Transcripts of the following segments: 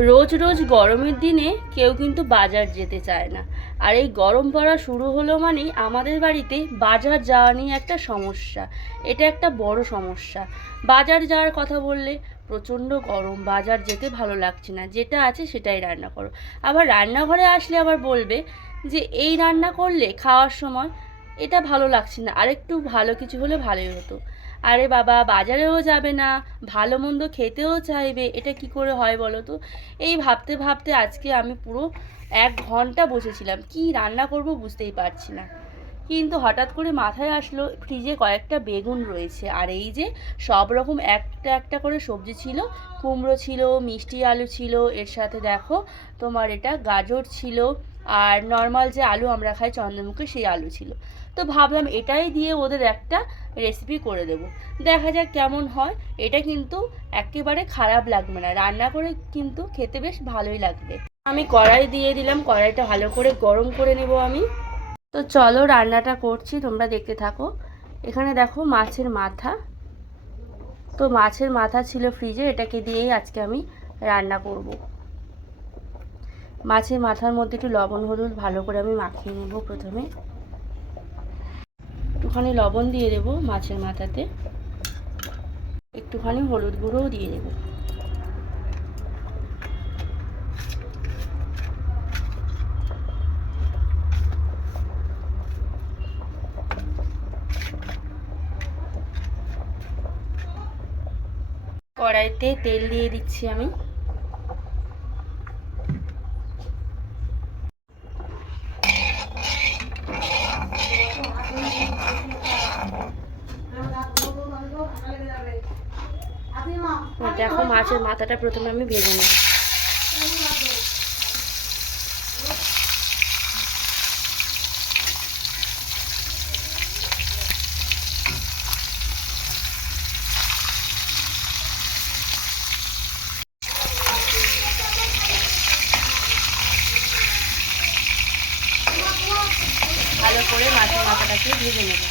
রোজ রোজ গরমের দিনে কেউ কিন্তু বাজার যেতে চায় না। আর এই গরম পড়া শুরু হলো মানেই আমাদের বাড়িতে বাজার যাওয়া নিয়ে একটা সমস্যা। এটা একটা বড় সমস্যা। বাজার যাওয়ার কথা বললে প্রচণ্ড গরম, বাজার যেতে ভালো লাগছে না, যেটা আছে সেটাই রান্না করো। আবার রান্নাঘরে আসলে আবার বলবে যে এই রান্না করলে খাওয়ার সময় এটা ভালো লাগছে না, আরেকটু ভালো কিছু হলে ভালোই হতো। আরে বাবা, বাজারেও যাবে না, ভালো মন্দ খেতেও চাইবে, এটা কি করে হয় বলো তো? এই ভাবতে ভাবতে আজকে আমি পুরো 1 ঘন্টা বসেছিলাম, কি রান্না করব বুঝতেই পারছি না। কিন্তু হঠাৎ করে মাথায় আসলো ফ্রিজে কয়েকটা বেগুন রয়েছে, আর এই যে সব রকম একটা একটা করে সবজি ছিল। কুমড়ো ছিল, মিষ্টি আলু ছিল, এর সাথে দেখো তোমার এটা গাজর ছিল, আর নর্মাল যে আলু আমরা খাই চন্দ্রমুখী সেই আলু ছিল। তো ভাবলাম এটাই দিয়ে ওদের একটা রেসিপি করে দেবো, দেখা যাক কেমন হয়। এটা কিন্তু একেবারে খারাপ লাগবে না, রান্না করে কিন্তু খেতে বেশ ভালোই লাগবে। আমি কড়াই দিয়ে দিলাম, কড়াইটা ভালো করে গরম করে নেব আমি। তো চলো রান্নাটা করছি, তোমরা দেখতে থাকো। এখানে দেখো মাছের মাথা, তো মাছের মাথা ছিল ফ্রিজে, এটাকে দিয়েই আজকে আমি রান্না করব। মাছের মাথার মধ্যে একটু লবণ হলুদ ভালো করে আমি মাখিয়ে নেব। প্রথমে একটুখানি লবণ দিয়ে দেব মাছের মাথাতে, একটুখানি হলুদ গুঁড়োও দিয়ে দেব। কড়াইতে তেল দিয়ে দিচ্ছি আমি। দেখো মাছের মাথাটা প্রথমে আমি ভেজে নেব। ভালো করে মাছের মাথাটাকে ভেজে নেব।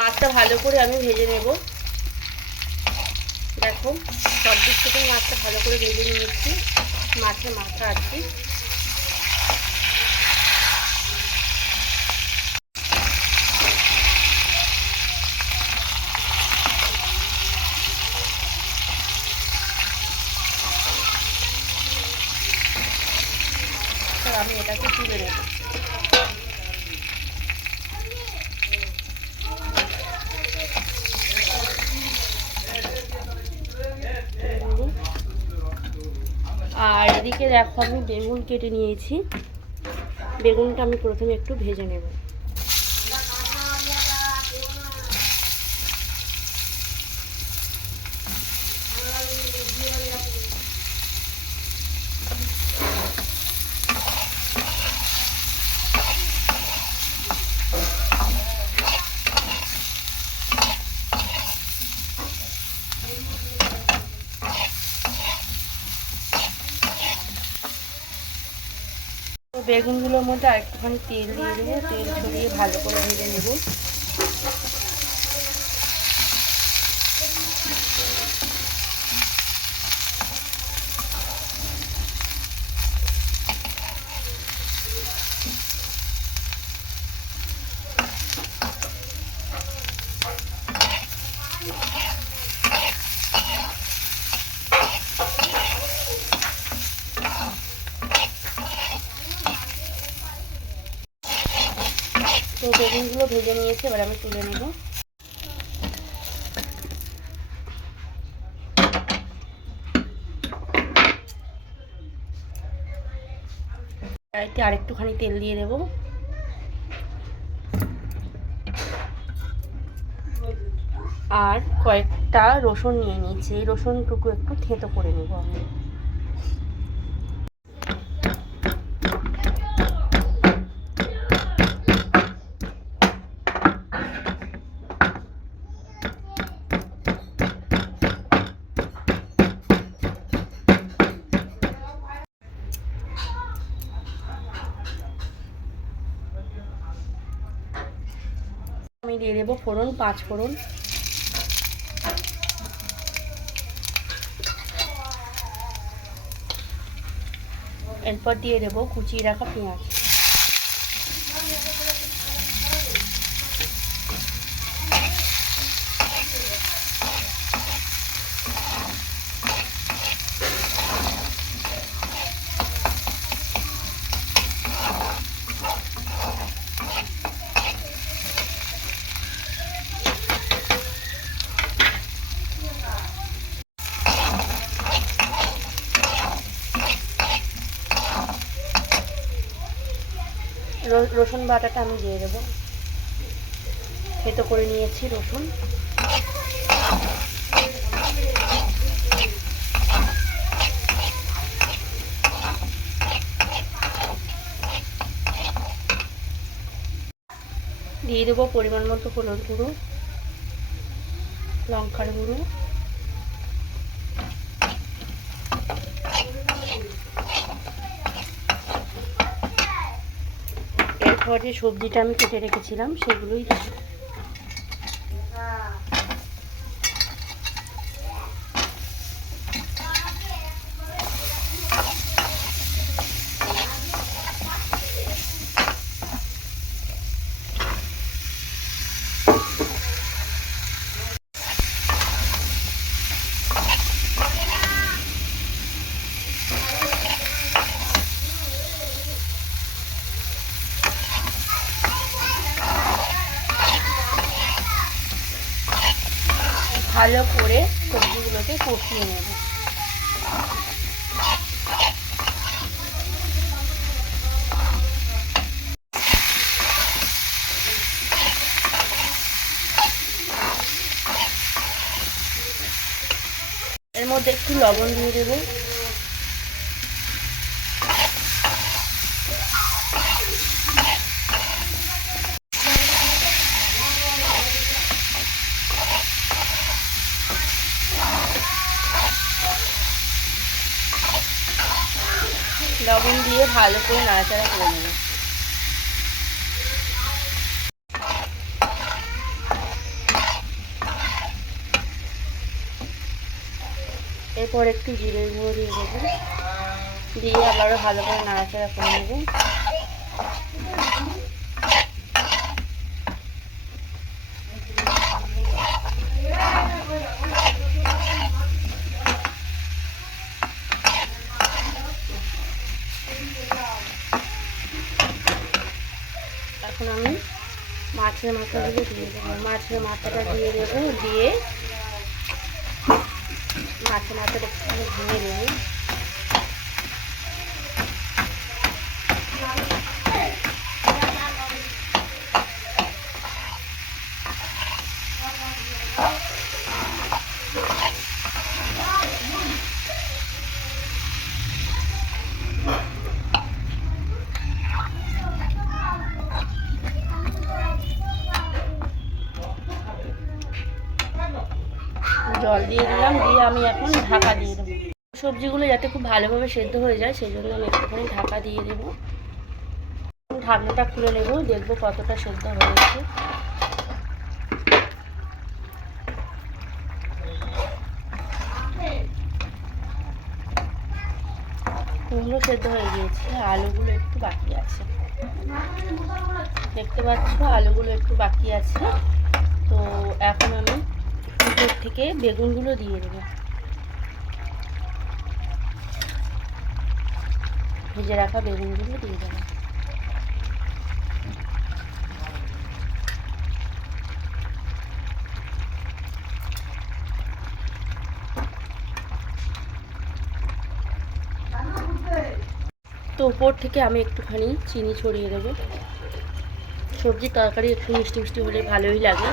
মাছটা ভালো করে আমি ভেজে নেব। দেখো সব দিক থেকে মাছটা ভালো করে ভেজে নিয়েছি, মাছের মাথা আছে। তো আমি এটাকে তুলে নেব। আর এদিকে দেখো আমি বেগুন কেটে নিয়েছি, বেগুনটা আমি প্রথমে একটু ভেজে নেব। তো বেগুনগুলোর মধ্যে আরেকটুখানি তেল দিয়ে দেবো, তেল ছড়িয়ে ভালো করে ভেজে নেব। তো বেগুনগুলো ভেজে নিয়েছি, এবার আমি তুলে নেব। কড়াইতে আরেকটুখানি তেল দিয়ে দেবো, আর কয়েকটা রসুন নিয়ে নিয়েছি, এই রসুনটুকু একটু থেঁতো করে নেব আমি। আমি দিয়ে দেবো ফোড়ন, 5 ফোড়ন। এরপর দিয়ে দেবো কুচিয়ে রাখা পেঁয়াজ। রসুন বাটাটা আমি দিয়ে দেবো, থেতো করে নিয়েছি রসুন। দিয়ে দেবো পরিমাণ মতো হলুদ গুঁড়ো, লঙ্কার গুঁড়ো, এরপর যে সবজিটা আমি কেটে রেখেছিলাম সেগুলোই দেবো। ভালো করে সবজিগুলোকে কষিয়ে নেব। এর মধ্যে একটু লবণ দিয়ে দেবো, লবণ দিয়ে ভালো করে নাড়াচাড়া করে নেব। এরপর একটু জিরে গুঁড়ো দিয়ে দেবো, দিয়ে আবারও ভালো করে নাড়াচাড়া করে নেব। এখন আমি মাছের মাথাগুলো দিয়ে দেবো, মাছের মাথাটা দিয়ে দেবো, দিয়ে মাছের মাথাটা একটু ভেঙে দেবো। জল দিয়ে দিলাম, দিয়ে আমি এখন ঢাকা দিয়ে দেবো। সবজিগুলো যাতে খুব ভালোভাবে সেদ্ধ হয়ে যায় সেই জন্য আমি একটুখানি ঢাকা দিয়ে দেবো। ঢাকনাটা খুলে নেব, দেখবো কতটা সেদ্ধ হয়েছে। কুমড়ো সেদ্ধ হয়ে গিয়েছে, আলুগুলো একটু বাকি আছে, দেখতে পাচ্ছ আলুগুলো একটু বাকি আছে। তো এখন আমি উপর থেকে বেগুনগুলো দিয়ে দেবো, ভেজে রাখা বেগুনগুলো দিয়ে দেবো। তো উপর থেকে আমি একটুখানি চিনি ছড়িয়ে দেবো। সবজির তরকারি একটু মিষ্টি মিষ্টি হলে ভালোই লাগে।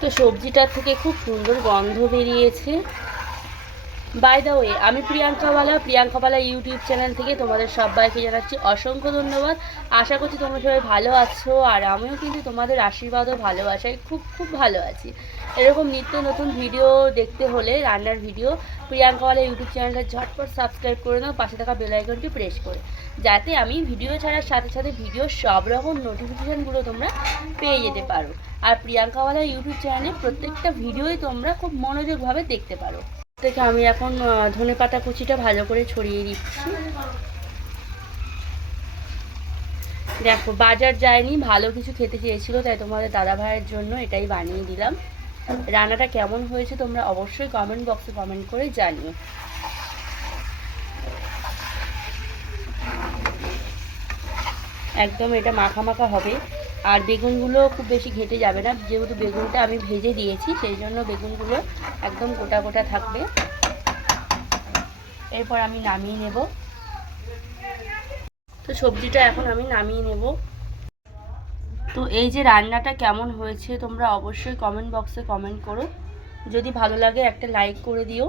তো সবজিটা থেকে খুব সুন্দর গন্ধ বেরিয়েছে। বাই দ্য ওয়ে, আমি প্রিয়াঙ্কাওয়ালা ইউটিউব চ্যানেল থেকে তোমাদের সবাইকে জানাচ্ছি অসংখ্য ধন্যবাদ। আশা করছি তোমরা সবাই ভালো আছো, আর আমিও কিন্তু তোমাদের আশীর্বাদ ও ভালোবাসায় খুব খুব ভালো আছি। এরকম নিত্য নতুন ভিডিও দেখতে হলে, রান্নার ভিডিও, প্রিয়াঙ্কাওয়ালা ইউটিউব চ্যানেলটা ঝটপট সাবস্ক্রাইব করে নাও, পাশে থাকা বেল আইকনটি প্রেস করে, যাতে আমি ভিডিও ছাড়ার সাথে সাথে ভিডিওর সব রকম নোটিফিকেশানগুলো তোমরা পেয়ে যেতে পারো। আর প্রিয়াঙ্কাওয়ালা ইউটিউব চ্যানেলে প্রত্যেকটা ভিডিওই তোমরা খুব মনোযোগভাবে দেখতে পারো। থেকে আমি এখন ধনেপাতা কুচিটা ভালো করে ছড়িয়ে দিচ্ছি। দেখো, বাজার যায়নি, ভালো কিছু খেতে চেয়েছিল, তাই তোমাদের দাদা ভাইয়ের জন্য এটাই বানিয়ে দিলাম। রান্নাটা কেমন হয়েছে তোমরা অবশ্যই কমেন্ট বক্সে কমেন্ট করে জানিও। একদম এটা মাখা মাখা হবে, আর বেগুনগুলো খুব বেশি ঘেটে যাবে না, যেহেতু বেগুনটা আমি ভেজে দিয়েছি সেই জন্য বেগুনগুলো একদম গোটা গোটা থাকবে। এরপর আমি নামিয়ে নেব। তো সবজিটা এখন আমি নামিয়ে নেব। তো এই যে রান্নাটা কেমন হয়েছে তোমরা অবশ্যই কমেন্ট বক্সে কমেন্ট করো, যদি ভালো লাগে একটা লাইক করে দিও।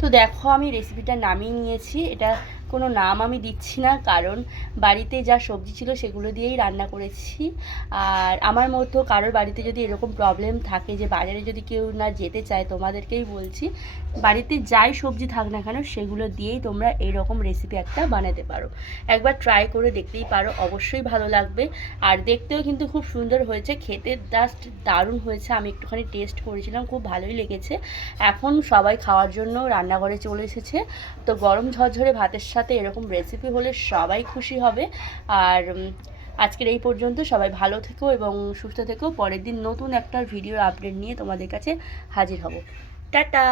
তো দেখো, আমি রেসিপিটা নামিয়ে নিয়েছি। এটা কোনো নাম আমি দিচ্ছি না, কারণ বাড়িতে যা সবজি ছিল সেগুলো দিয়েই রান্না করেছি। আর আমার মধ্যেও কারোর বাড়িতে যদি এরকম প্রবলেম থাকে যে বাজারে যদি কেউ না যেতে চায়, তোমাদেরকেই বলছি, বাড়িতে যাই সবজি থাক না কেন সেগুলো দিয়েই তোমরা এইরকম রেসিপি একটা বানাতে পারো। একবার ট্রাই করে দেখতেই পারো, অবশ্যই ভালো লাগবে। আর দেখতেও কিন্তু খুব সুন্দর হয়েছে, খেতে জাস্ট দারুণ হয়েছে। আমি একটুখানি টেস্ট করেছিলাম, খুব ভালোই লেগেছে। এখন সবাই খাওয়ার জন্য রান্নাঘরে চলে এসেছে। তো গরম ঝরঝরে ভাতের সাথে এরকম রেসিপি হলে সবাই খুশি হবে। আর আজকের এই পর্যন্ত, সবাই ভালো থেকো এবং সুস্থ থেকো। পরের দিন নতুন একটা ভিডিওর আপডেট নিয়ে তোমাদের কাছে হাজির হব। টাটা।